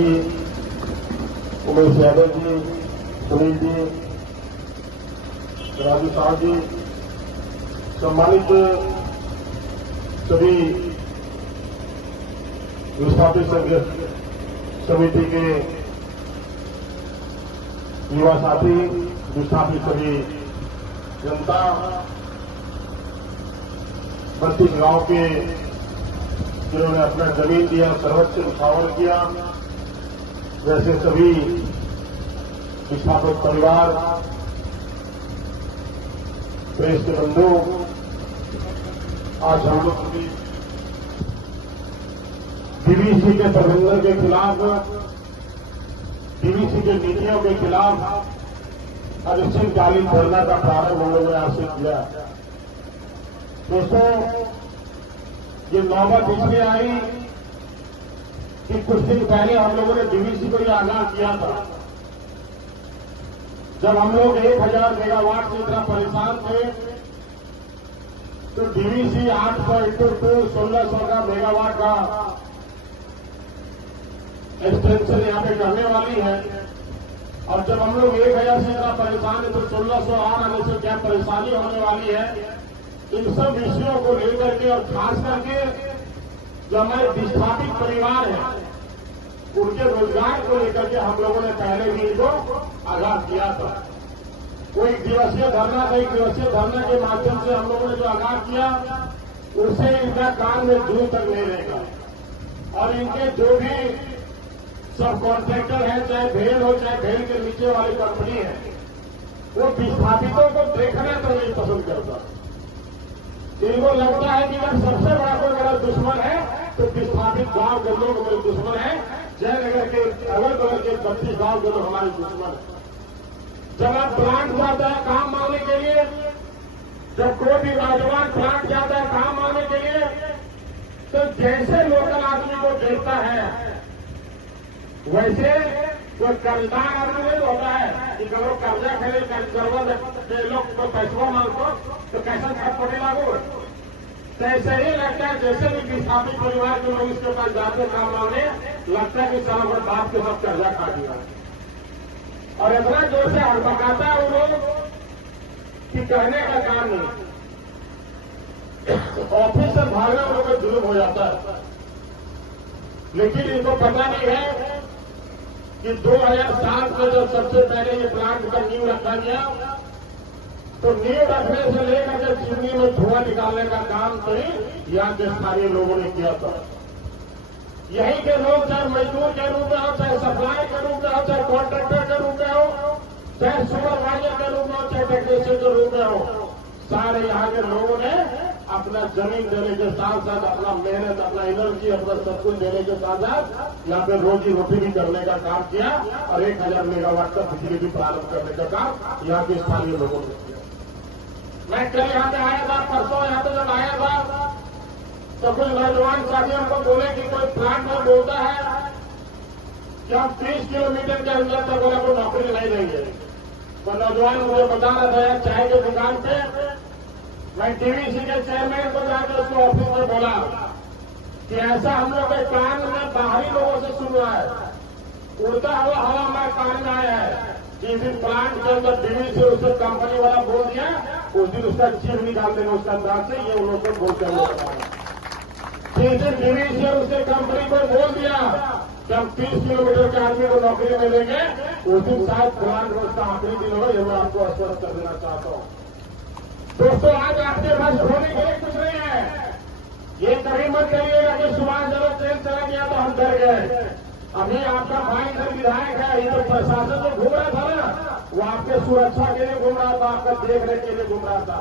जी, उमेश यादव जी, सुनील जी, राजू साहब जी, सम्मानित सभी विस्थापित संघर्ष समिति के युवा साथी, विस्थापित सभी जनता, 32 गांव के जिन्होंने अपना जमीन दिया, सर्वोच्च न्यौछावर किया, वैसे सभी विस्थापित परिवार, प्रेस के बंधु, आज हम लोग डीवीसी के प्रबंधन के खिलाफ, डीवीसी के नीतियों के खिलाफ अनिश्चितकालीन धरना का प्रारंभ हम लोगों ने आज से किया। दोस्तों, ये नौबत इसलिए आई कि कुछ दिन पहले हम लोगों ने डीवीसी को यह आगाह किया था, जब हम लोग 1000 मेगावाट से इतना परेशान थे, तो डीवीसी 800 × 2 1600 का मेगावाट का एक्सटेंशन यहां पे करने वाली है। और जब हम लोग 1000 से इतना परेशान है, तो 1600 और आने से क्या परेशानी होने वाली है, इन सब विषयों को लेकर के और खास करके जो हमारे विस्थापित परिवार हैं, उनके रोजगार को लेकर के हम लोगों ने पहले भी इनको आगाह किया था। कोई दिवसीय धरना था, एक दिवसीय धरना के माध्यम से हम लोगों ने जो आगाह किया, उससे इनका काम में दूर तक नहीं रहेगा। और इनके जो भी सब कॉन्ट्रैक्टर हैं, चाहे भेल हो चाहे भेल के नीचे वाली कंपनी है, वो विस्थापितों को देखना तो नहीं पसंद करता। इनको लगता है कि अगर सबसे बड़ा कोई मेरा दुश्मन है तो विस्थापित गांव के लोग मेरे दुश्मन है, जयनगर के अगल बगल के 32 गांव के लोग हमारे दुश्मन है। जब आप प्लांट जाता है काम मांगने के लिए, जब कोई भी नौजवान प्लांट जाता है काम मांगने के लिए, तो जैसे लोकल आदमी को देखता है, वैसे कोई कर्जदार आदमी नहीं होता है कि करो कर्जा खेले के लोग को पैसा मांगो तो कैसा खट लागू। तो ऐसे ही लगता है जैसे भी विस्थापित परिवार के लोग इसके पास जाते काम मांगने, लगता है कि साल भर बाप के सब कर्जा खा दिया और इतना जोर से हड़बड़ाता है वो लोग कि कहने का काम नहीं। ऑफिस से भागना उन लोगों को जुल्म हो जाता है, लेकिन इनको पता नहीं है कि 2007 में जब सबसे पहले ये प्लांट का नींव रखा गया, तो नींव रखने से लेकर के चिमनी में धुआं निकालने का काम तो ही यहाँ के स्थानीय लोगों ने किया था। यहीं के लोग चाहे मजदूर के रूप में हो, चाहे सप्लाई के रूप में हो, चाहे कॉन्ट्रैक्टर के रूप में हो, चाहे सुपरवाइजर के रूप में हो, चाहे टेक्नीशियन के रूप में हो, सारे यहाँ के लोगों ने अपना जमीन देने के साथ साथ अपना मेहनत, अपना एनर्जी, अपना सब कुछ देने के साथ साथ यहाँ पे रोजी रोटी भी करने का काम किया और 1000 मेगावाट का बिजली भी प्रारंभ करने का काम यहाँ के स्थानीय लोगों ने किया। मैं कल यहाँ पे आया था, परसों यहाँ पे जब आया था, तो कुछ नौजवान साथी हमको बोले कि कोई प्लांट में बोलता है कि हम 30 किलोमीटर के अंदर तक वाला को नौकरी नहीं देंगे। तो नौजवान मुझे बता रहा था, चाय की दुकान पे मैं डीवीसी के चेयरमैन को जाकर उसको ऑफिस में बोला कि ऐसा हम लोग के कान में बाहरी लोगों से सुन रहा है, उड़ता हुआ हवा हमारे कान में आया है। जिस दिन प्लांट के अंदर डीवीसी उससे कंपनी वाला बोल दिया, उस दिन उसका चीर निकाल देना उसका अंदाज से, ये उन लोगों को बोलते हुए जिस दिन डीवीसी उससे कंपनी को बोल दिया कि हम 30 किलोमीटर के आदमी को नौकरी मिलेंगे, उस दिन शायद प्लांट उसका आखिरी दिन होगा। ये मैं आपको आश्वस्त कर देना चाहता हूँ। दोस्तों, आज आपके पास होने के लिए कुछ नहीं है। ये कभी मत करिएगा कि सुभाष चंद्र ट्रेन चला गया तो हम डर गए। अभी आपका भाई इधर विधायक है, इधर प्रशासन जो घूम रहा था ना, वो आपके सुरक्षा के लिए घूम रहा था, आपका देखरेख के लिए घूम रहा था।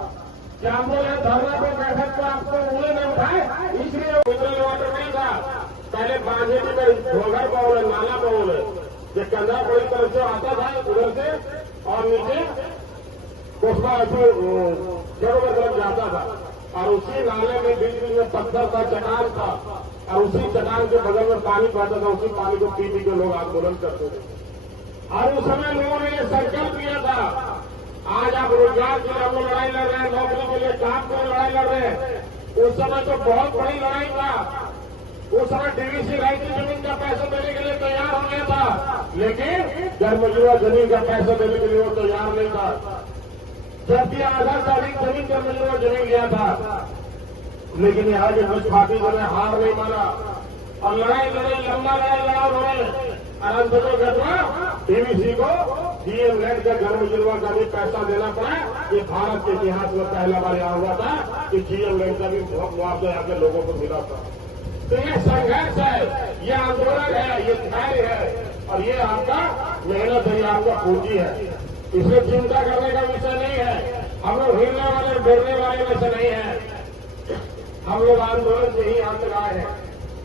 क्या हम लोग यहाँ धरना पे बैठक को आपको उंगली नहीं उठाए, इसलिए उधर वाटर नहीं था। पहले बांधेली में घोघर बाउल, नाला बाउल, जो कंधा बड़ी तरफ से आता था उधर से और नीचे कोसबा जड़ों में तरफ जाता था, और उसी नाले में बीच बीच में पत्थर था, चट्टान था, और उसी चट्टान के बगल में पानी पड़ता था। उसी पानी को पी पी के लोग आंदोलन करते थे। और उस समय लोगों ने ये संकल्प लिया था, आज आप रोजगार के लिए हम लोग लड़ाई लड़ रहे हैं, नौकरी के लिए काम के लिए लड़ाई लड़ रहे हैं। उस समय तो बहुत बड़ी लड़ाई था। उस समय डीवीसी राइट जमीन का पैसा देने के लिए तैयार हो गया लेकिन गर्मजुआ जमीन का पैसा देने के लिए वो तैयार नहीं था। जबकि आधा से अधिक जमीन गर्मजुआ जमीन लिया था, लेकिन यहाँ के कुछ पार्टी जो है हार नहीं माना और लड़ाई लंबा लड़ा उन्होंने डीवीसी को डीएम नेट का गर्मजुआ का भी पैसा देना पड़ा। ये भारत के इतिहास में पहला बार यहाँ हुआ था कि जीएम नेट का भी मुआवजा यहाँ के लोगों को मिला था। तो ये संघर्ष है, ये आंदोलन है, ये धैर्य है और ये आपका मेहनत है, ये आपका पूंजी है। इसमें चिंता करने का विषय नहीं है। हम लोग हिलने वाले डरने वाले में से नहीं है। हम लोग आंदोलन से ही यहाँ तक आए हैं।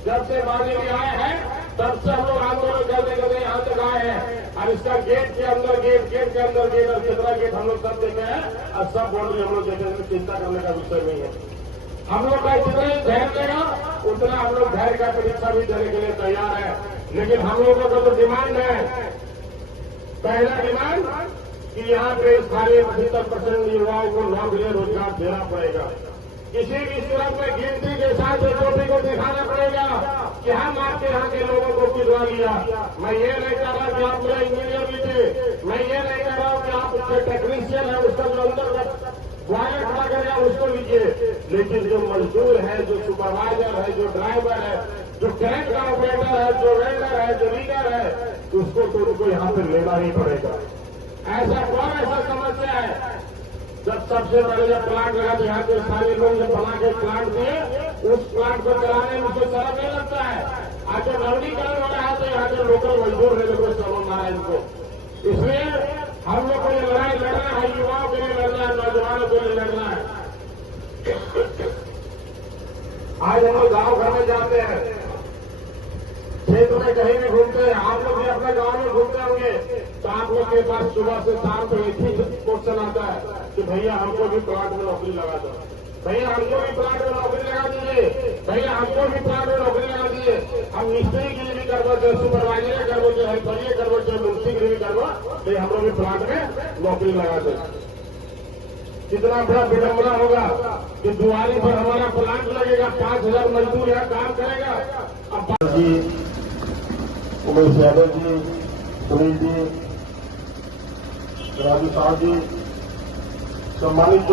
जब से बाजी में आए हैं तब से हम लोग आंदोलन करते करते यहाँ तक आए हैं और इसका गेट के अंदर गेट के अंदर गेट और कितना गेट हम लोग सब देखे हैं और सब बाउंड्री हम लोग देखे हैं। चिंता करने का विषय नहीं है। हम लोग का जितना ही धैर्य देगा उतना हम लोग धैर्य का परीक्षा भी देने के लिए तैयार है। लेकिन हम लोगों का तो डिमांड है, पहला डिमांड कि यहाँ पे सारे 75% युवाओं को नौकरी रोजगार देना पड़ेगा। किसी भी सूरत में गिनती के साथ चोटी को दिखाना पड़ेगा कि हम आपके यहाँ के लोगों को पिघला लिया। मैं ये नहीं कह रहा कि आप पूरा इंजीनियर लीजिए, मैं ये नहीं कह रहा हूँ कि आप उसके टेक्नीशियन है उसका जो अंदर वायर खड़ा करेगा उसको लीजिए, लेकिन जो मजदूर है, जो सुपरवाइजर है, जो ड्राइवर है, जो करंट का ऑपरेटर है, जो वेल्डर है, जो लीडर है, उसको तो उनको यहाँ से लेना ही पड़ेगा। ऐसा कौन ऐसा समस्या है? जब सबसे पहले जब प्लांट लगा तो यहाँ के सारे लोग जब बना के प्लांट दिए, उस प्लांट को चलाने में कोई शर्म नहीं लगता है। आज जब नवीनीकरण हो रहा है तो यहाँ के लोकल मजदूर है, कोई शर्म आ रहा है इनको। इसलिए हम लोग को ये लड़ाई लड़ना है, युवाओं के लिए लड़ना है, नौजवानों के लिए लड़ना है। आज हम लोग गांव घर में जाते हैं, क्षेत्र में कहीं भी घूमते हैं, आप लोग भी अपने गांव में घूमते होंगे तो आप लोग के पास सुबह से शाम तक एक ही क्वेश्चन आता है कि भैया हमको भी प्लांट में नौकरी लगा दो, भैया हमको भी प्लांट में नौकरी लगा दीजिए, भैया हमको भी प्लांट में नौकरी लगा दीजिए। हम मिस्त्री के लिए भी करवा, चाहे सुपरवाइजर करवो, चाहे हेल्परिए करवो, चाहे मुंशी के लिए भी करवा, तो हम लोग भी प्लांट में नौकरी लगा दे। कितना बड़ा विडंबना होगा कि दिवाली पर हमारा प्लांट लगेगा, 5000 मजदूर यहाँ काम करेगा। अब उमेश यादव जी, सुनील जी, राजू साहब जी, सम्मानित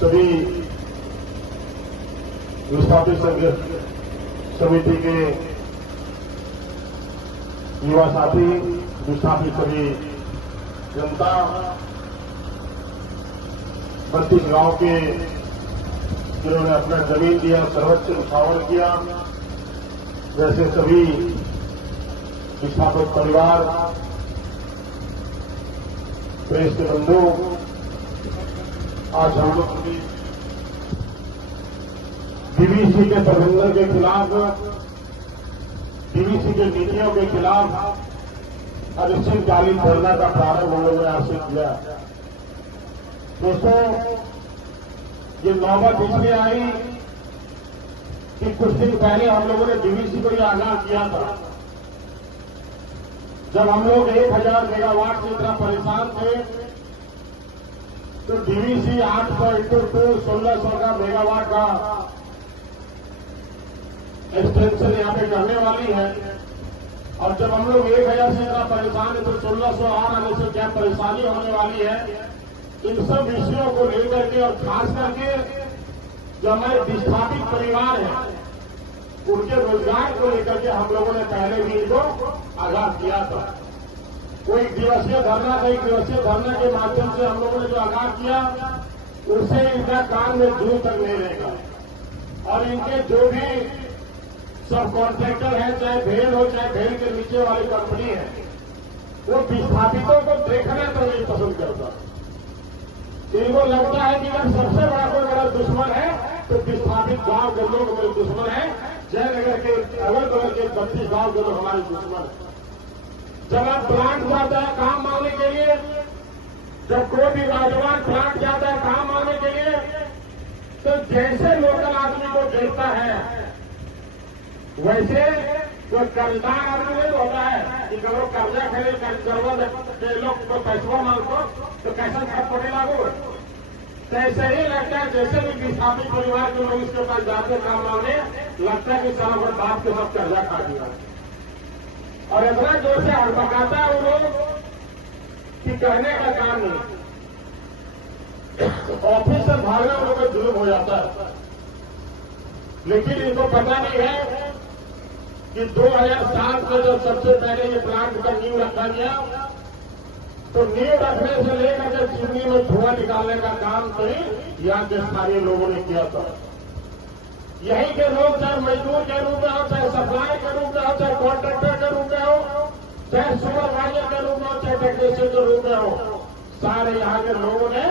सभी विस्थापित संघर्ष समिति के युवा साथी, विस्थापित सभी जनता, 32 गांव के जिन्होंने अपना जमीन दिया, सर्वोच्च उठावन किया, वैसे सभी विस्थापित परिवार, प्रेस के बंधु, आज हम लोग डीवीसी के प्रबंधन के खिलाफ, डीवीसी के नीतियों के खिलाफ अनिश्चितकालीन धरना का प्रारंभ हम लोगों ने आज से किया। दोस्तों, ये नौबत इसलिए आई कि कुछ दिन पहले हम लोगों ने डीवीसी को यह आगाह किया था। जब हम लोग 1000 मेगावाट से इतना परेशान थे तो डीवीसी 800 × 2 1600 का मेगावाट का एक्सटेंशन यहाँ पे करने वाली है। और जब हम लोग 1000 से इतना परेशान है तो 1600 और आने से क्या परेशानी होने वाली है, इन सब विषयों को लेकर के और खास करके जो हमारे विस्थापित परिवार हैं उनके रोजगार को लेकर के हम लोगों ने पहले भी इनको आगाह किया था। कोई दिवसीय धरना था, एक दिवसीय धरना के माध्यम से हम लोगों ने जो आगाह किया उससे इनका काम में जून तक नहीं रहेगा। और इनके जो भी सब कॉन्ट्रैक्टर है, चाहे भेल हो चाहे भेल के नीचे वाली कंपनी है, वो विस्थापितों को देखना तो नहीं पसंद करता। इनको लगता है कि अगर सबसे बड़ा कोई बड़ा दुश्मन है तो विस्थापित गांव के लोग हमारे दुश्मन है, जयनगर के अगल बगल के 32 गांव के लोग हमारे दुश्मन है। जब आप प्लांट जाता है काम मांगने के लिए, जब कोई भी नौजवान प्लांट जाता है काम मांगने के लिए, तो जैसे लोकल आदमी को देखता है वैसे कोई कर्जदार आदमी नहीं होता है कि करो कर्जा खेले करवा के लोग को पैसा मांगो तो कैसा खर्च पड़े लागू। तो ऐसे ही लगता है जैसे भी विस्थापित परिवार के लोग इसके पास जाते काम मांगने, लगता है कि सारा भर बाप के साथ कर्जा खा दिया। और इतना जोर से हड़बड़ाता है वो लोग कि कहने का काम नहीं। ऑफिस से भागना उन लोगों पर जुल्म हो जाता है, लेकिन इनको पता नहीं है कि 2007 में जब सबसे पहले ये प्लांट का नींव रखा गया, तो नींव रखने से लेकर के चिमनी में धुआं निकालने का काम तो यहाँ के स्थानीय लोगों ने किया था। यहीं के लोग चाहे मजदूर के रूप में हो, चाहे सप्लाई के रूप में हो, चाहे कॉन्ट्रैक्टर के रूप में हो, चाहे सुपरवाइजर के रूप में हो, चाहे टेक्नीशियन के रूप में हो, सारे यहाँ के लोगों ने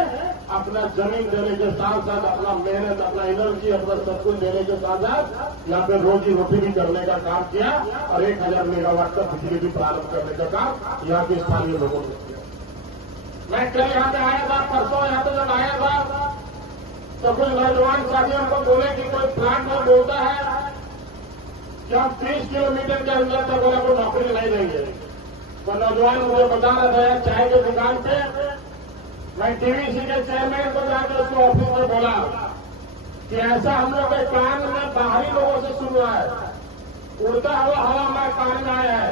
अपना जमीन देने के साथ साथ अपना मेहनत, अपना एनर्जी, अपना सब कुछ देने के साथ साथ यहाँ पे रोजी रोटी भी करने का काम किया और 1000 मेगावाट का बिजली भी प्रारंभ करने का काम यहाँ के स्थानीय लोगों ने किया। मैं कल यहाँ पे आया था, परसों यहाँ पे जब आया था तो कुछ नौजवान साथियों को बोले कि कोई प्लांट में बोलता है कि हम 30 किलोमीटर के अंदर तक बोला कोई नौकरी नहीं देंगे। तो नौजवान मुझे बता रहा था चाय की दुकान पे, मैं टीवीसी के चेयरमैन को जाकर उसको ऑफिस में बोला कि ऐसा हम लोग के कान में बाहरी लोगों से सुन रहा है, उड़ता हुआ हवा हमारे कान में आया है।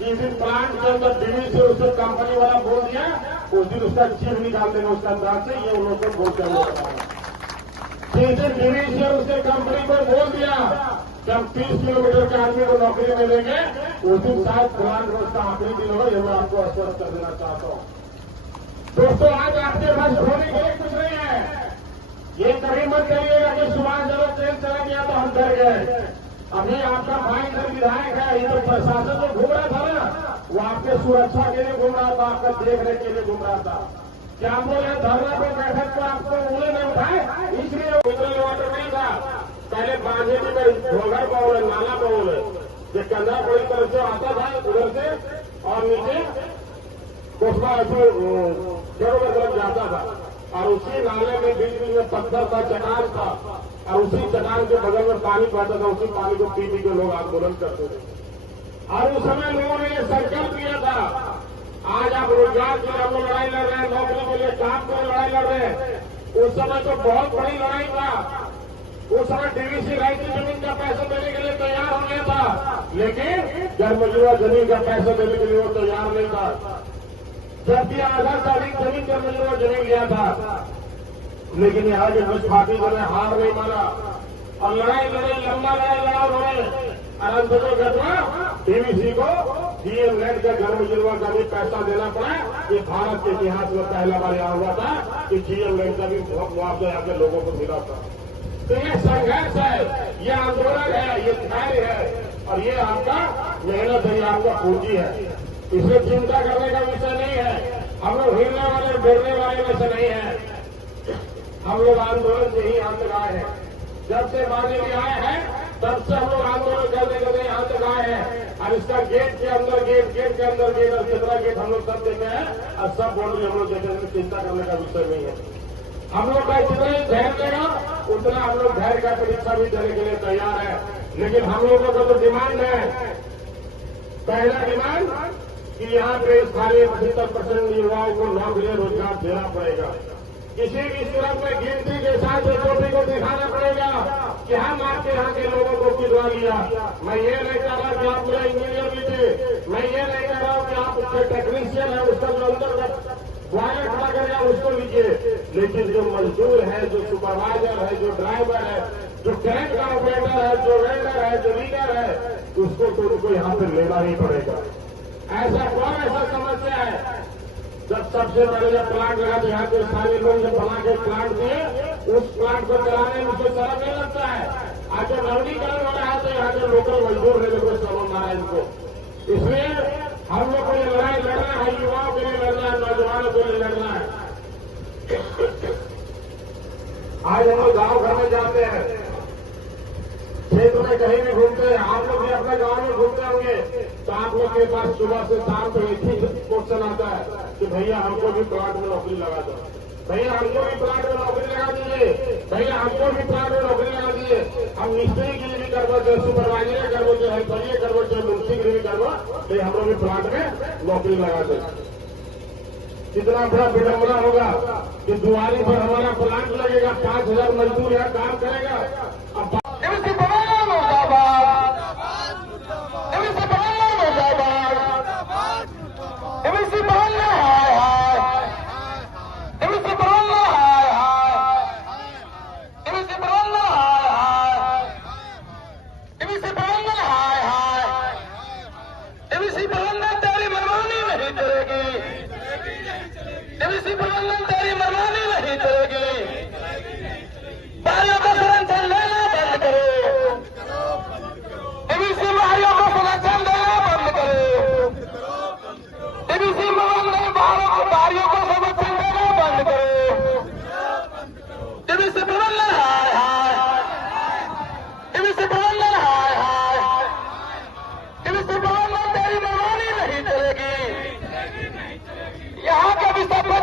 जिस दिन प्लांट के अंदर डीवीसी उससे कंपनी वाला बोल दिया, उस दिन उसका चीफ निकाल देंगे उसका अंदाज से, ये उन लोगों को बोलते हैं। जिस दिन डीवीसी उससे कंपनी को बोल दिया कि हम 30 किलोमीटर के आदमी को नौकरी मिलेंगे, उस दिन शायद प्लांट में उसका आखिरी दिन होगा। ये मैं आपको आश्वस्त कर देना चाहता हूँ। दोस्तों, आज आपके पास होने के लिए कुछ नहीं है। ये कभी मत करिएगा कि सुभाष जब ट्रेन चला गया तो हम डर गए। अभी आपका भाई इधर विधायक है, ये तो प्रशासन जो घूम रहा था ना, वो आपके सुरक्षा के लिए घूम रहा था, आपका देख रेख के लिए घूम रहा था। क्या हम बोले धरना पे बैठक पर आपको उंगली नहीं उठाए, इसलिए मिनरल वाटर नहीं था। पहले बांधेली में ढोंगर बाउल है, नाला बाउल है, ये कंधा पूरी तरह से आता था उधर से और नीचे कोसवा जरूर तरफ जाता था, और उसी नाले में बीच बीच में पत्थर था, चट्टान था, और उसी चट्टान के बगल में पानी बहता था। उसी पानी को पी के लोग आंदोलन करते थे। और उस समय लोगों ने ये संकल्प लिया था, आज आप रोजगार के लिए हम लोग लड़ाई लड़ रहे हैं, नौकरी के लिए काम के लिए लड़ाई लड़ रहे हैं। उस समय तो बहुत बड़ी लड़ाई था। उस समय डीवीसी राइट की जमीन का पैसा देने के लिए तैयार हो गया था, लेकिन जन्मजुआ जमीन का पैसा देने के लिए वो तैयार नहीं था। जबकि आधा से अधिक जमीन जन्मजुआ जमीन लिया था, लेकिन यहाँ के कुछ पार्टी ने हार नहीं माना और लड़ाई लड़ाई लंबा लड़ा उन्होंने। डीवीसी को जीएम लैंड का जन्मजुआ का भी पैसा देना पड़ा। ये भारत के इतिहास में पहला बार यहाँ हुआ था कि जीएम लैंड का भी मुआवजा यहाँ के लोगों को मिला था। तो ये संघर्ष है, ये आंदोलन है, ये धैर्य है, और ये आपका मेहनत है, ये आपका पूंजी है। इसमें चिंता करने का विषय नहीं है। हम लोग हिलने वाले डरने वाले में से नहीं है। हम लोग आंदोलन से ही यहाँ तक आए हैं। जब से बांधेली आए हैं तब से हम लोग आंदोलन करते करते यहाँ तक आए हैं। और इसका गेट के अंदर गेट, गेट के अंदर गेट, और कितना गेट हम लोग सब देखे हैं और सब बाउंड्री हम लोग देखे। चिंता करने का विषय नहीं है। हम लोग का जितना ही धैर्य देगा उतना हम लोग धैर्य का परीक्षा भी देने के लिए तैयार है। लेकिन हम लोगों का तो डिमांड है, पहला डिमांड कि यहाँ पे सारे 75% युवाओं को नौकरी रोजगार देना पड़ेगा। किसी भी सूरत में गिनती के साथ चोटी को दिखाना पड़ेगा कि हम आपके यहाँ के लोगों को किधवा लिया। मैं ये नहीं कह रहा कि आप मेरा इंजीनियर लीजिए, मैं ये नहीं कह रहा हूँ कि आप उसके टेक्नीशियन है, उसका जो अंदर वायर खड़ा करेगा उसको लीजिए। लेकिन जो मजदूर है, जो सुपरवाइजर है, जो ड्राइवर है, जो ट्रैक का ऑपरेटर है, जो वेल्डर है, जो लीडर है, उसको तो उनको यहाँ पे लेना ही पड़ेगा। ऐसा कौन ऐसा समस्या है? जब सबसे पहले जब प्लांट लगा तो यहाँ के सारे लोग जब बना के प्लांट दिए, उस प्लांट को चलाने में उसको समय नहीं लगता है। आज जब नवीनीकरण हो रहा है तो यहाँ के लोकल मजदूर लेने को समझ आ रहा है इनको। इसलिए हम लोग को ये लड़ाई लड़ना है, युवाओं के लिए लड़ना है, नौजवानों के लिए लड़ना है। आज हम लोग गांव घर में जाते हैं, क्षेत्र में कहीं भी घूमते हैं, आप लोग भी अपने गांव में घूमते होंगे, तो आप लोग के पास सुबह से शाम तक एक ही क्वेश्चन आता है कि भैया हमको भी प्लांट में नौकरी लगा दो, भैया हमको भी प्लांट में नौकरी लगा दीजिए, भैया हमको भी प्लांट में नौकरी लगा दीजिए। हम मिस्त्री के लिए भी करबो, चाहे सुपरवाइजर करबो, चाहे हेल्परिए करबो, चाहे मुंशी के लिए भी करबो, तो हम लोग भी प्लांट में नौकरी लगा दें। कितना बड़ा विडंबना होगा कि दुआरी पर हमारा प्लांट लगेगा, 5000 मजदूर यहाँ काम करेगा। अब चलेगी। यहाँ के विस्थापन